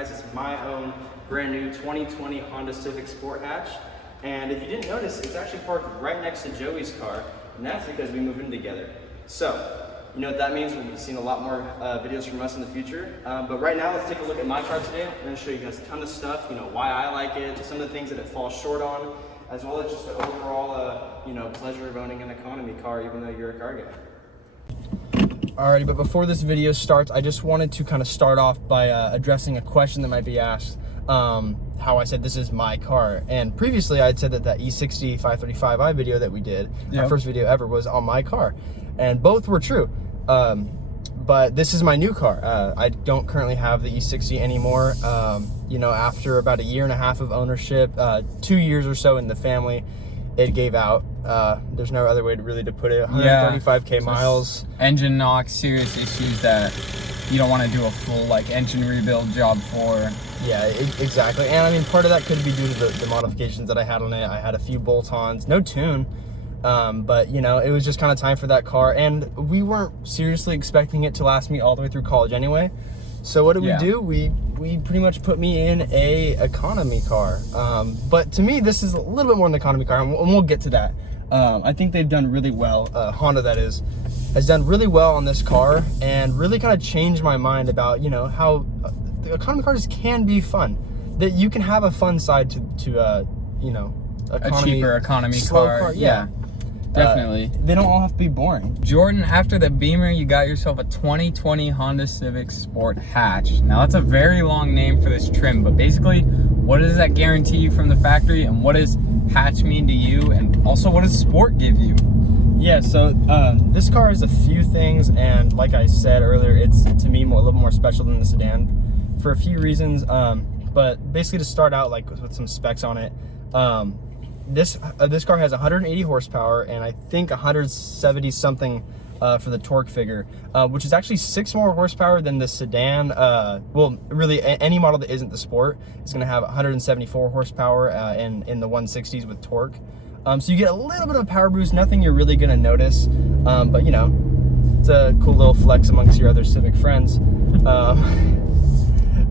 guys, it's my own brand new 2020 Honda Civic Sport Hatch. And if you didn't notice, it's actually parked right next to Joey's car, and that's because we moved in together. So, you know what that means? We'll be seeing a lot more videos from us in the future. But right now, let's take a look at my car today. I'm gonna show you guys a ton of stuff, you know, why I like it, some of the things that it falls short on, as well as just the overall, you know, pleasure of owning an economy car, even though you're a car guy. Alrighty, but before this video starts, I just wanted to kind of start off by addressing a question that might be asked. How I said this is my car, and previously I had said that E60 535i video that we did, our first video ever, was on my car, and both were true. But this is my new car. I don't currently have the E60 anymore. You know, after about 1.5 years of ownership, 2 years or so in the family, it gave out. There's no other way to really put it. 135k miles. Engine knock, serious issues that you don't want to do a full like engine rebuild job for. Yeah, exactly. And I mean, part of that could be due to the modifications that I had on it. I had a few bolt-ons, no tune. But you know, it was just kind of time for that car, and we weren't seriously expecting it to last me all the way through college anyway. So what did we do? We pretty much put me in a economy car. But to me, this is a little bit more than an economy car, and we'll get to that. I think they've done really well. Honda, that is, has done really well on this car, and really kind of changed my mind about, you know, how the economy cars can be fun. That you can have a fun side to you know, economy, a cheaper economy slow car. Yeah. Definitely. They don't all have to be boring. Jordan, after the Beamer, you got yourself a 2020 Honda Civic Sport Hatch. Now, that's a very long name for this trim, but basically, what does that guarantee you from the factory, and what does hatch mean to you, and also what does sport give you? Yeah, so this car has a few things, and like I said earlier, it's to me a little more special than the sedan for a few reasons. But basically, to start out like with some specs on it, this car has 180 horsepower and I think 170 something for the torque figure, which is actually 6 more horsepower than the sedan. Well, really any model that isn't the Sport is going to have 174 horsepower in the 160s with torque. So you get a little bit of a power boost, nothing you're really going to notice, but you know, it's a cool little flex amongst your other Civic friends.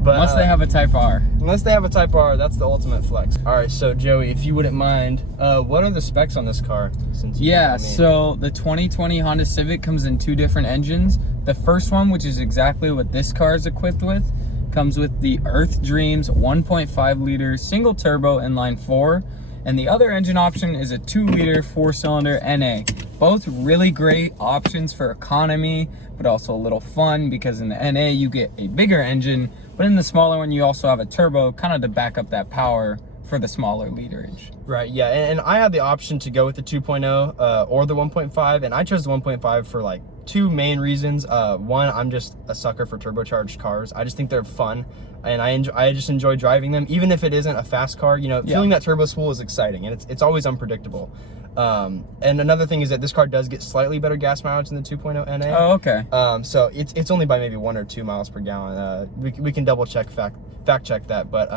But, unless they have a Type R. Unless they have a Type R, that's the ultimate flex. All right, so Joey, if you wouldn't mind, what are the specs on this car? Since So the 2020 Honda Civic comes in 2 different engines. The first one, which is exactly what this car is equipped with, comes with the Earth Dreams 1.5 liter single turbo inline 4, and the other engine option is a 2 liter 4-cylinder NA. Both really great options for economy, but also a little fun, because in the NA you get a bigger engine, but in the smaller one you also have a turbo kind of to back up that power for the smaller literage. Right, yeah, and I had the option to go with the 2.0 or the 1.5, and I chose the 1.5 for like 2 main reasons. One, I'm just a sucker for turbocharged cars. I just think they're fun, and I just enjoy driving them, even if it isn't a fast car. You know, feeling that turbo spool is exciting, and it's always unpredictable. And another thing is that this car does get slightly better gas mileage than the 2.0 NA. Oh, okay. So it's only by maybe 1 or 2 miles per gallon. We can double check, fact check that, but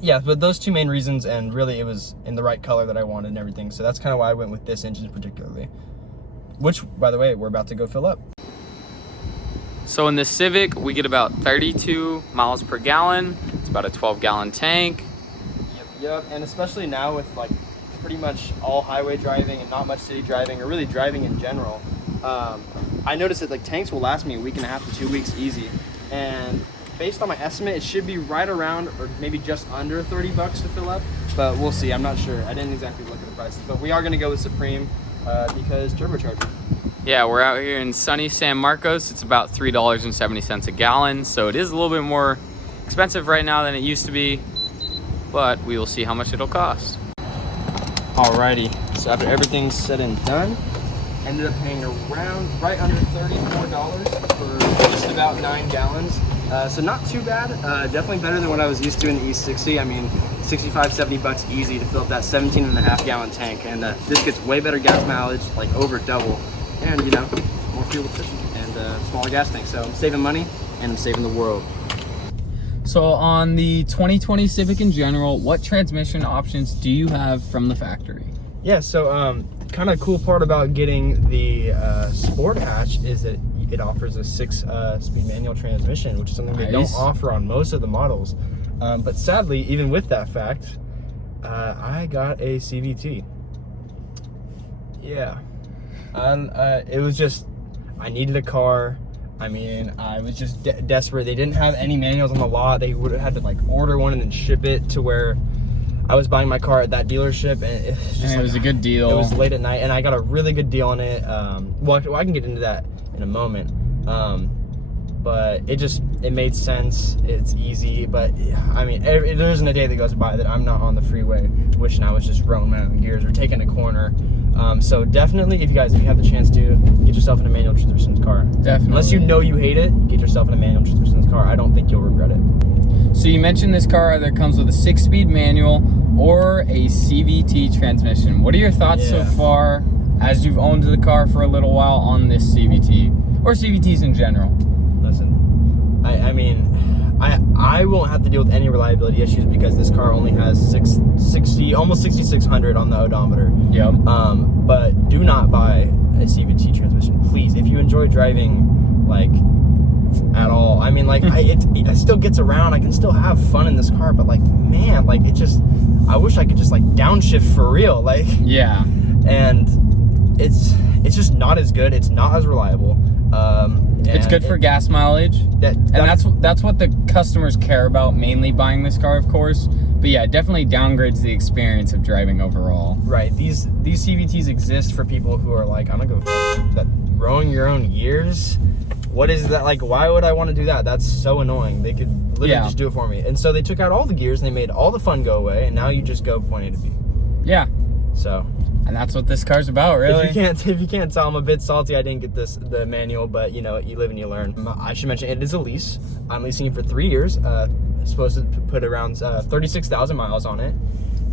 yeah, but those 2 main reasons, and really it was in the right color that I wanted and everything. So that's kind of why I went with this engine particularly, which, by the way, we're about to go fill up. So in the Civic, we get about 32 miles per gallon. It's about a 12-gallon tank. Yep, and especially now with like pretty much all highway driving and not much city driving, or really driving in general, I noticed that like tanks will last me 1.5 to 2 weeks easy, and based on my estimate, it should be right around or maybe just under $30 to fill up, but we'll see. I'm not sure. I didn't exactly look at the prices, but we are going to go with Supreme because turbocharger. Yeah, we're out here in sunny San Marcos. It's about $3.70 a gallon, so it is a little bit more expensive right now than it used to be, but we will see how much it'll cost. Alrighty, so after everything's said and done, ended up paying around right under $34 for just about 9 gallons. So not too bad, definitely better than what I was used to in the E60. I mean, 65, 70 bucks easy to fill up that 17.5 gallon tank, and this gets way better gas mileage, like over double, and you know, more fuel efficient and smaller gas tank. So I'm saving money and I'm saving the world. So on the 2020 Civic in general, what transmission options do you have from the factory? Yeah, so kind of cool part about getting the Sport Hatch is that it offers a 6-speed manual transmission, which is something they don't Nice. offer on most of the models. But sadly, even with that fact, I got a CVT. Yeah. It was just, I needed a car. I mean, I was just desperate. They didn't have any manuals on the lot. They would have had to like order one and then ship it to where I was buying my car at that delership, and it was just And it was a good deal. It was late at night, and I got a really good deal on it. Well, I can get into that in a moment. But it made sense. It's easy, but I mean, there isn't a day that goes by that I'm not on the freeway wishing I was just roaming out in gears or taking a corner. So definitely, if you have the chance to get yourself in a manual transmission car. Definitely. Unless you know you hate it, get yourself in a manual transmission car. I don't think you'll regret it. So you mentioned this car either comes with a 6-speed manual or a CVT transmission. What are your thoughts so far, as you've owned the car for a little while, on this CVT or CVTs in general? Listen, I mean, I won't have to deal with any reliability issues because this car only has almost 6,600 on the odometer. Yep. But do not buy a CVT transmission, please. If you enjoy driving, like, at all, I mean, like, it still gets around. I can still have fun in this car, but like, man, like, I wish I could just like downshift for real, like. Yeah. And it's just not as good. It's not as reliable. It's good for gas mileage, and that's what the customers care about, mainly buying this car, of course. But yeah, it definitely downgrades the experience of driving overall. Right. These CVTs exist for people who are like, I don't go that rowing your own gears. What is that like? Why would I want to do that? That's so annoying. They could literally just do it for me. And so they took out all the gears and they made all the fun go away, and now you just go point A to B. Yeah. So. And that's what this car's about, really. If you can't tell, I'm a bit salty I didn't get the manual, but you know, you live and you learn. I should mention it is a lease. I'm leasing it for 3 years. Supposed to put around 36,000 miles on it,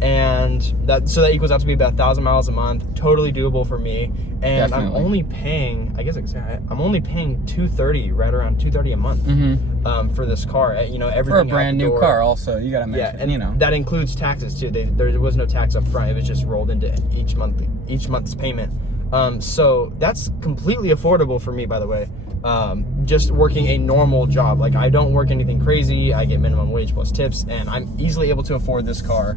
and so that equals out to be about 1,000 miles a month. Totally doable for me. And definitely. I'm only paying, I'm only paying $230, right around $230 a month, for this car. You know, everything for a brand new car. Also, you gotta mention. Yeah, and you know, that includes taxes too. There was no tax up front. It was just rolled into each month's payment. So that's completely affordable for me, by the way. Just working a normal job. Like, I don't work anything crazy. I get minimum wage plus tips, and I'm easily able to afford this car,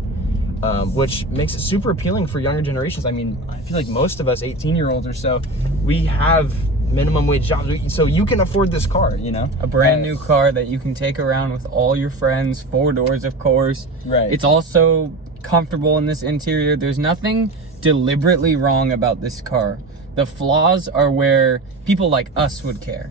which makes it super appealing for younger generations. I mean, I feel like most of us 18-year-olds or so, we have minimum wage jobs, so you can afford this car, you know? A brand new car that you can take around with all your friends, 4 doors, of course. Right. It's also comfortable in this interior. There's nothing deliberately wrong about this car. The flaws are where people like us would care.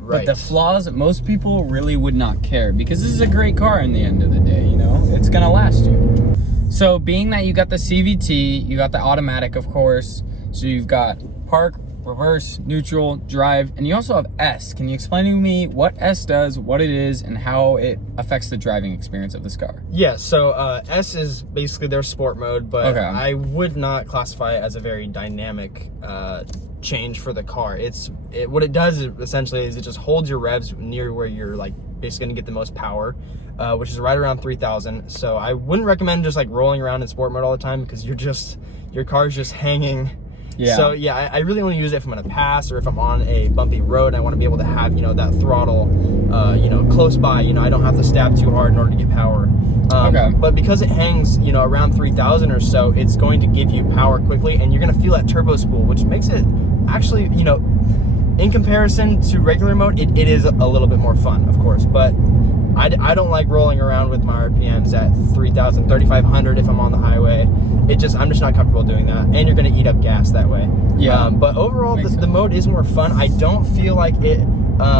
Right. But the flaws, most people really would not care, because this is a great car in the end of the day, you know? It's gonna last you. So being that you got the CVT, you got the automatic, of course, so you've got park, reverse, neutral, drive, and you also have S. Can you explain to me what S does, what it is, and how it affects the driving experience of this car? Yeah, so S is basically their sport mode, but I would not classify it as a very dynamic change for the car. What it does essentially is it just holds your revs near where you're like basically gonna get the most power, which is right around 3,000. So I wouldn't recommend just like rolling around in sport mode all the time, because your car's just hanging. Yeah. So yeah, I really only use it if I'm gonna pass or if I'm on a bumpy road and I want to be able to have, you know, that throttle, you know, close by. You know, I don't have to stab too hard in order to get power. But because it hangs, you know, around 3,000 or so, it's going to give you power quickly, and you're gonna feel that turbo spool, which makes it actually, you know, in comparison to regular mode, it is a little bit more fun, of course. But I don't like rolling around with my RPMs at 3,000, 3,500 if I'm on the highway. I'm just not comfortable doing that, and you're going to eat up gas that way. Yeah. But overall, the mode is more fun. I don't feel like it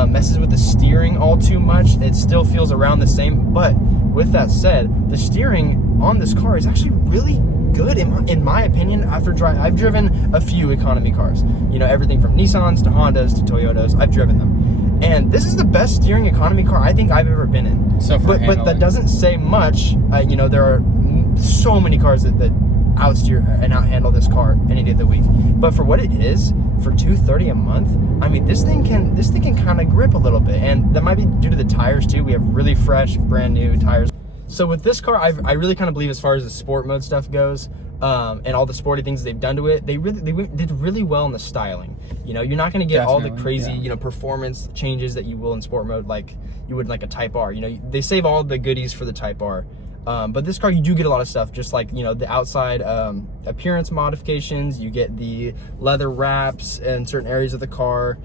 messes with the steering all too much. It still feels around the same. But with that said, the steering on this car is actually really good in my opinion. I've driven a few economy cars. You know, everything from Nissans to Hondas to Toyotas. I've driven them. And this is the best steering economy car I think I've ever been in. So but that doesn't say much. You know, there are so many cars that outsteer and outhandle this car any day of the week. But for what it is, for $230 a month, I mean, this thing can kind of grip a little bit, and that might be due to the tires too. We have really fresh, brand new tires. So with this car, I really kind of believe, as far as the sport mode stuff goes, and all the sporty things they've done to it, they did really well in the styling. You know, you're not going to get all the crazy, you know, performance changes that you will in sport mode, like you would in like a Type R. You know, they save all the goodies for the Type R. But this car, you do get a lot of stuff, just like, you know, the outside appearance modifications. You get the leather wraps in certain areas of the car.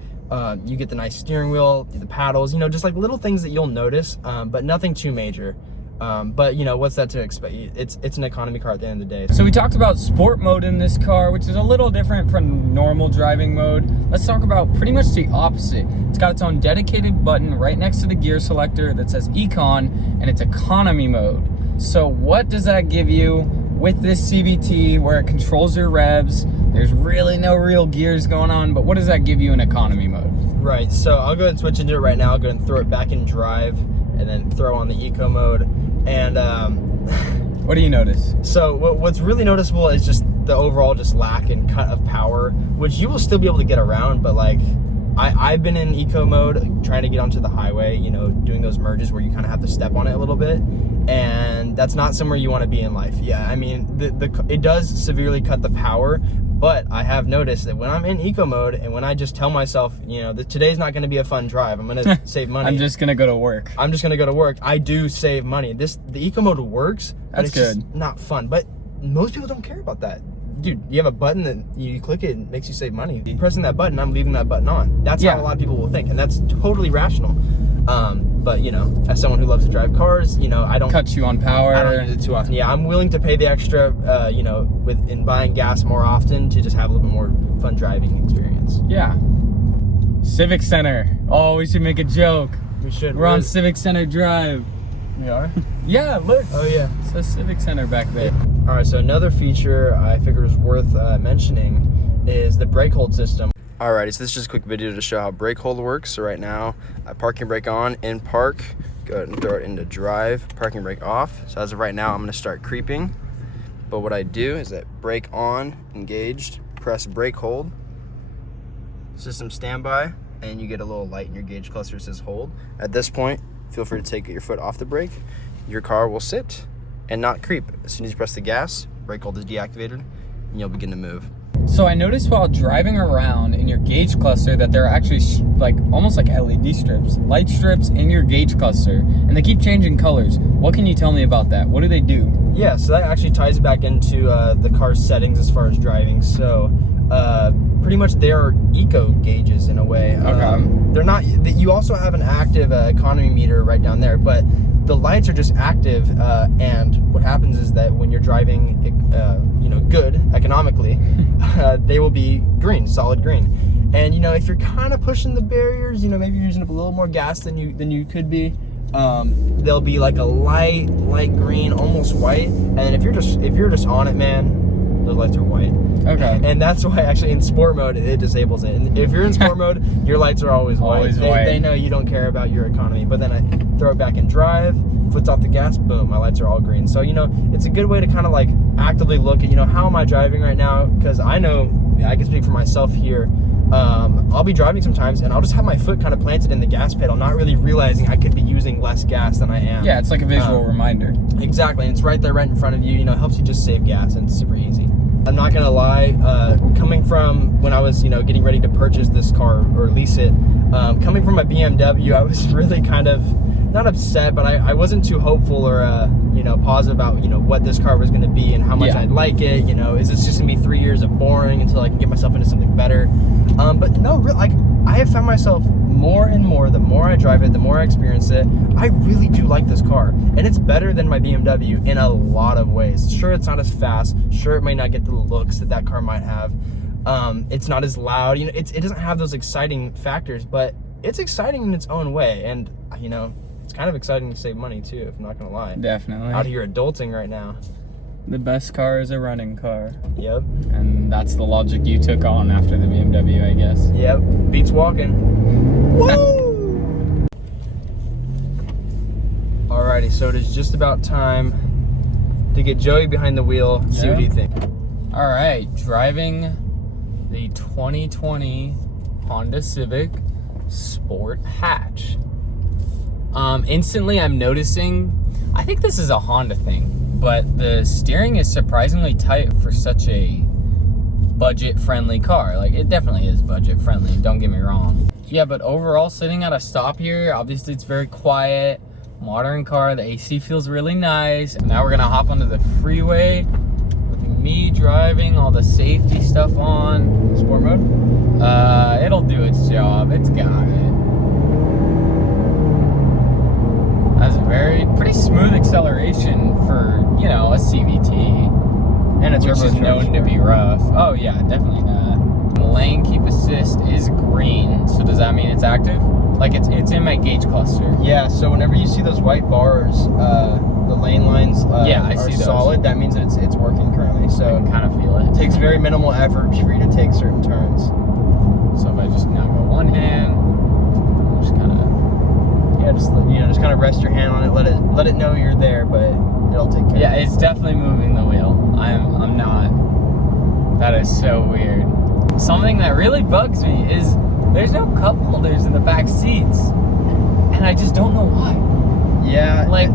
You get the nice steering wheel, the paddles, you know, just like little things that you'll notice, but nothing too major. But you know, what's that to expect? It's an economy car at the end of the day. So we talked about sport mode in this car, which is a little different from normal driving mode. Let's talk about pretty much the opposite. It's got its own dedicated button right next to the gear selector that says Econ, and it's economy mode. So what does that give you with this CVT, where it controls your revs? There's really no real gears going on, but what does that give you in economy mode? Right, so I'll go ahead and switch into it right now. I'll go ahead and throw it back in drive, and then throw on the eco mode. And what do you notice? So what's really noticeable is just the overall just lack and cut of power, which you will still be able to get around, but like I've been in eco mode trying to get onto the highway, you know, doing those merges where you kind of have to step on it a little bit, and that's not somewhere you want to be in life. Yeah, I mean, it does severely cut the power, but I have noticed that when I'm in eco mode and when I just tell myself, you know, that today's not going to be a fun drive, I'm going to save money. I'm just going to go to work. I do save money. The eco mode works, but it's just not fun. But most people don't care about that. Dude, you have a button that you click it, and makes you save money. Pressing that button, I'm leaving that button on. That's how a lot of people will think, and that's totally rational. But you know, as someone who loves to drive cars, you know, I don't cut you on power. I don't use it too often. Yeah, I'm willing to pay the extra, you know, in buying gas more often to just have a little bit more fun driving experience. Yeah. Civic Center. Oh, we should make a joke. We should. We're on Civic Center Drive. We are? Yeah, look. Oh yeah. It says Civic Center back there. All right, so another feature I figured was worth mentioning is the brake hold system. Alrighty, so this is just a quick video to show how brake hold works. So right now, parking brake on, in park, go ahead and throw it into drive, parking brake off. So as of right now, I'm gonna start creeping. But what I do is that brake on, engaged, press brake hold, system standby, and you get a little light in your gauge cluster that says hold. At this point, feel free to take your foot off the brake. Your car will sit and not creep. As soon as you press the gas, brake hold is deactivated, and you'll begin to move. So I noticed while driving around in your gauge cluster that there are actually like almost like LED strips, light strips in your gauge cluster, and they keep changing colors. What can you tell me about that? What do they do? Yeah, so that actually ties back into the car's settings as far as driving. So pretty much they are eco gauges in a way. Okay. They're not. You also have an active economy meter right down there, but the lights are just active, and what happens is that when you're driving, you know, good economically, they will be green, solid green. And you know, if you're kind of pushing the barriers, you know, maybe you're using up a little more gas than you could be, they'll be like a light green, almost white. And then if you're just on it, man, those lights are white. Okay. And that's why actually in sport mode it disables it. And if you're in sport mode, your lights are always white. Always white. They know you don't care about your economy. But then I throw it back in drive, foot's off the gas, boom, my lights are all green. So, you know, it's a good way to kind of like actively look at, you know, how am I driving right now? Because I know, I can speak for myself here. I'll be driving sometimes and I'll just have my foot kind of planted in the gas pedal, not really realizing I could be using less gas than I am. Yeah, it's like a visual reminder. Exactly, and it's right there, right in front of you. You know, it helps you just save gas, and it's super easy. I'm not gonna lie, coming from when I was, you know, getting ready to purchase this car or lease it, coming from a BMW, I was really kind of, not upset, but I wasn't too hopeful or, you know, positive about, you know, what this car was gonna be and how much I'd like it. You know, is this just gonna be 3 years of boring until I can get myself into something better? But no, like, I have found myself more and more, the more I drive it, the more I experience it, I really do like this car. And it's better than my BMW in a lot of ways. Sure, it's not as fast. Sure, it might not get the looks that car might have. It's not as loud. You know, it doesn't have those exciting factors, but it's exciting in its own way. And, you know, it's kind of exciting to save money too, if I'm not gonna lie. Definitely. Out here adulting right now. The best car is a running car. Yep. And that's the logic you took on after the BMW, I guess. Yep. Beats walking. Woo! Alrighty, so it is just about time to get Joey behind the wheel. See what do you think? All right, driving the 2020 Honda Civic Sport Hatch. Instantly, I'm noticing I think this is a Honda thing, but the steering is surprisingly tight for such a budget-friendly car. Like, it definitely is budget-friendly, don't get me wrong. Yeah, but overall, sitting at a stop here, obviously it's very quiet, modern car, the AC feels really nice. Now we're gonna hop onto the freeway with me driving, all the safety stuff on. Sport mode? It'll do its job, it's got it. That's a pretty smooth acceleration for, you know, a CVT. And it's which is known to be rough. Oh yeah, definitely that. The lane keep assist is green, so does that mean it's active? Like it's in my gauge cluster. Yeah, so whenever you see those white bars, the lane lines I are see those. solid, that means it's working currently. So I can kind of feel it. it takes very minimal effort for you to take certain turns. So if I just now go one hand, just kind of just kind of rest your hand on it, let it know you're there, but it'll take care. Yeah, it's definitely moving the wheel. I'm not. That is so weird. Something that really bugs me is there's no cup holders in the back seats, and I just don't know why. Yeah, Like,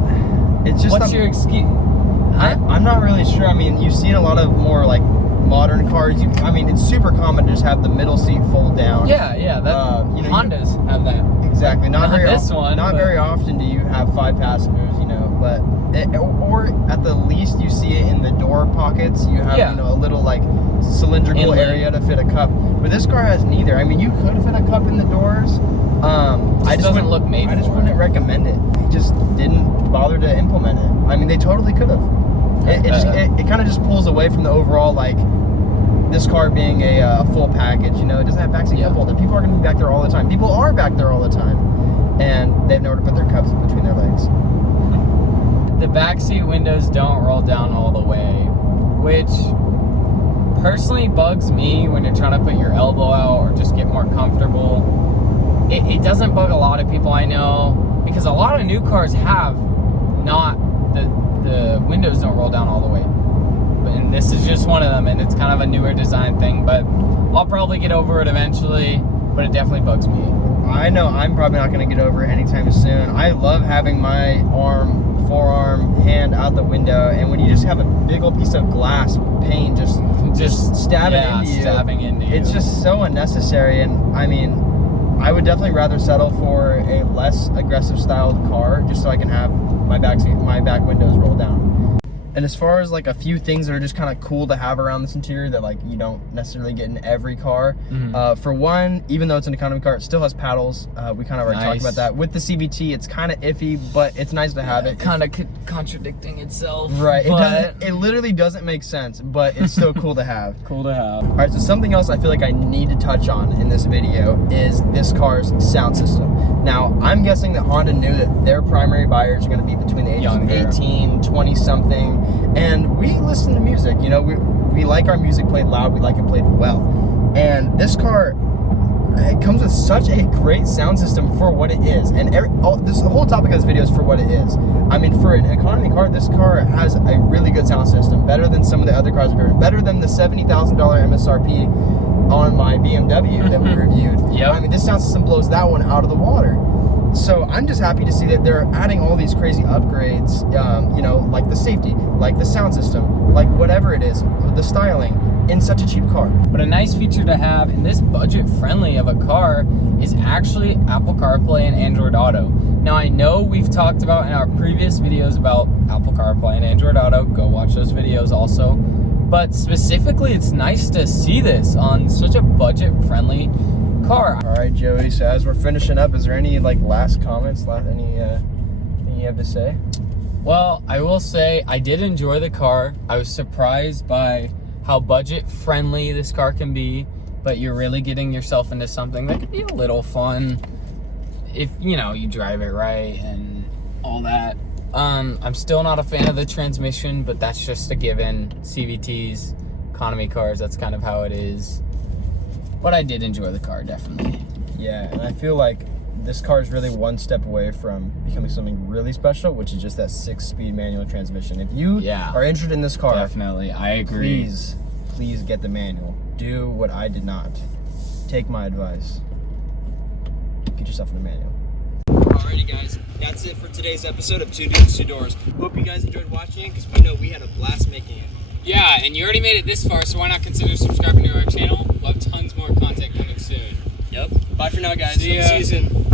it's just what's your excuse? Huh? I'm not really sure. I mean, you've seen a lot of more like modern cars. I mean, it's super common to just have the middle seat fold down. Yeah. That Hondas have that. Exactly. Not Very often do you have 5 passengers, but or at the least you see it in the door pockets. You have a little like cylindrical Inlet. area to fit a cup. But this car has neither. I mean, you could fit a cup in the doors. I just doesn't look made I just for wouldn't it. recommend it. They just didn't bother to implement it. I mean, they totally could have. It kind of just pulls away from the overall like this car being a full package. It doesn't have backseat cup holder. People are going to be back there all the time. People are back there all the time, and they have nowhere to put their cups in between their legs. The backseat windows don't roll down all the way, which personally bugs me when you're trying to put your elbow out or just get more comfortable. It doesn't bug a lot of people I know, because a lot of new cars have not, the windows don't roll down all the way. And this is just one of them, and it's kind of a newer design thing, but I'll probably get over it eventually, but it definitely bugs me. I know I'm probably not going to get over it anytime soon. I love having my forearm, hand out the window, and when you just have a big old piece of glass pane just stabbing into you, it's just so unnecessary. And I mean, I would definitely rather settle for a less aggressive styled car just so I can have my back windows roll down. And as far as like a few things that are just kind of cool to have around this interior that like you don't necessarily get in every car. For one, even though it's an economy car, it still has paddles. We kind of already talked about that. With the CVT, it's kind of iffy, but it's nice to have it. Kind of contradicting itself. Right. It literally doesn't make sense, but it's still cool to have. Cool to have. All right, so something else I feel like I need to touch on in this video is this car's sound system. Now, I'm guessing that Honda knew that their primary buyers are going to be between the ages of 18, 20 something, and we listen to music. We like our music played loud, we like it played well. And this car, it comes with such a great sound system for what it is. And the whole topic of this video is for what it is. I mean, for an economy car, this car has a really good sound system, better than some of the other cars I've driven, better than the $70,000 MSRP on my BMW that we reviewed. I mean, this sound system blows that one out of the water. So I'm just happy to see that they're adding all these crazy upgrades, like the safety, like the sound system, like whatever it is, the styling, in such a cheap car. But a nice feature to have in this budget-friendly of a car is actually Apple CarPlay and Android Auto. Now, I know we've talked about in our previous videos about Apple CarPlay and Android Auto. Go watch those videos also. But specifically, it's nice to see this on such a budget-friendly car. All right, Joey, so as we're finishing up, is there any last comments, anything you have to say? Well, I will say I did enjoy the car. I was surprised by how budget-friendly this car can be, but you're really getting yourself into something that could be a little fun if, you drive it right and all that. I'm still not a fan of the transmission, but that's just a given. CVTs, economy cars, that's kind of how it is. But I did enjoy the car, definitely. Yeah, and I feel like this car is really one step away from becoming something really special, which is just that 6-speed manual transmission. If you are interested in this car, definitely, I agree. Please get the manual. Do what I did not. Take my advice. Get yourself in the manual. Alrighty, guys. that's it for today's episode of Two Dudes, Two Doors. Hope you guys enjoyed watching it, because we know we had a blast making it. Yeah, and you already made it this far, so why not consider subscribing to our channel? We'll have tons more content coming soon. Yep. Bye for now, guys. See ya. See you soon.